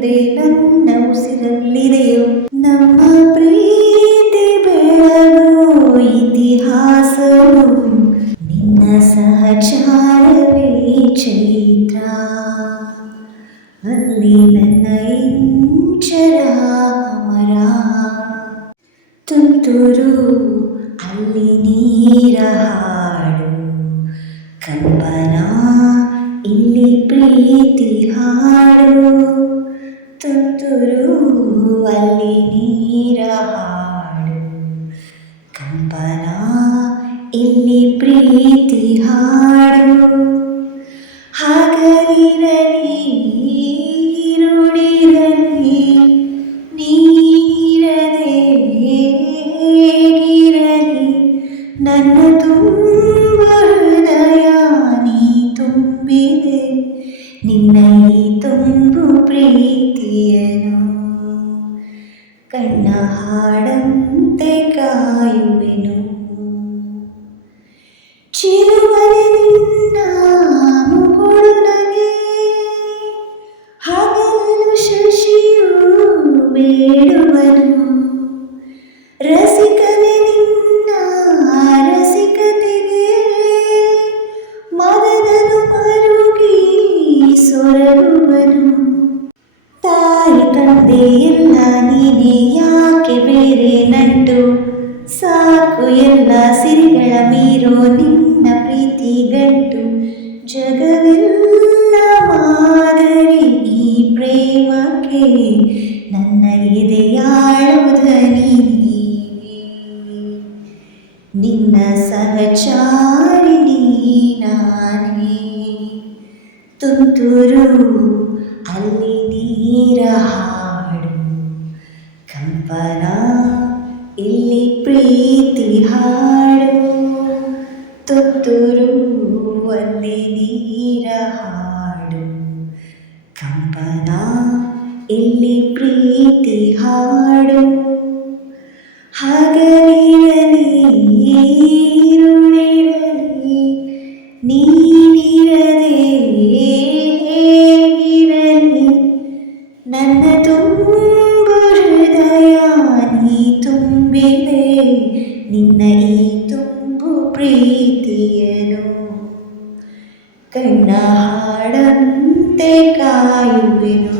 ನಿಂದೆ ನನ್ನ ಉಸಿರಲ್ಲಿದೆಯೋ? ನಮ್ಮ ಪ್ರೀತಿ ಬೆಳಗೋ ಇತಿಹಾಸವು. ನಿನ್ನ ಸಹಚಾರವೇ ಚೈತ್ರ. ಅಲ್ಲಿ ನನ್ನ ಇಂಚರ ಅಮರ. ತುಂತುರು, ಅಲ್ಲಿ ನೀರ ಹಾಡು. ಕಂಬನ, ಇಲ್ಲಿ ಪ್ರೀತಿ ಹಾಡು. ತುಂತುರು ಅಲ್ಲಿ ನೀರ ಹಾಡು ಕಂಪನ ಇಲ್ಲಿ ಪ್ರೀತಿ ಹಾಡು ಹಾಗಲಿರಲಿ ಈರುಳಿರಲಿ ನೀರದೆ ಹೇಗಿರಲಿ ನನ್ನ ತುಂಬ ಹೃದಯ ನೀ ತುಂಬಿದೆ ನಿನ್ನ ಈ ತುಂಬು ಪ್ರೀತಿ ಕಣ್ಣ ಹಾಡಂತೆ ಕಾಯುವೆನು. ಚಿರುಮನೆ ನಿನ್ನ ಮುಗುಳು ನಗೆ ಹಗಲಲು ಶಶಿಯು ಬೇಡುವನು ರಸಿಕನೆ ನಿನ್ನ ರಸಿಕತೆಗೆ, ಮದನನು ಮರುಗಿ ಸೊರಗುವನು ಯಾಕೆ ಬೇರೆ ನಂಟು. ಸಾಕು ಎಲ್ಲ ಸಿರಿಗಳ ಮೀರೋ ನಿನ್ನ ಪ್ರೀತಿ ಗಂಟು. ಜಗವೆಲ್ಲ ಮಾದರಿ ಈ ಪ್ರೇಮಕ್ಕೆ. ನನ್ನ ಎದೆಯಾಳುವುದನಿ ನೀನೇ. ನಿನ್ನ ಸಹಚಾರಿಣಿ ನಾನೇ ತುಂತುರು, ಅಲ್ಲಿ ನೀರ ಹಾಡು. ಕಂಪನ ಹಾಡು ತುಂತುರು ಅಲ್ಲಿ ನೀರ ಹಾಡು ಕಂಪನ ಇಲ್ಲಿ ಪ್ರೀತಿ ಹಾಡು ಹಗಲಿರಲಿ ನಿನ್ನ ಈ ತುಂಬು ಪ್ರೀತಿಯನು ಕಣ್ಣ ಹಾಡಂತೆ ಕಾಯುವೆನು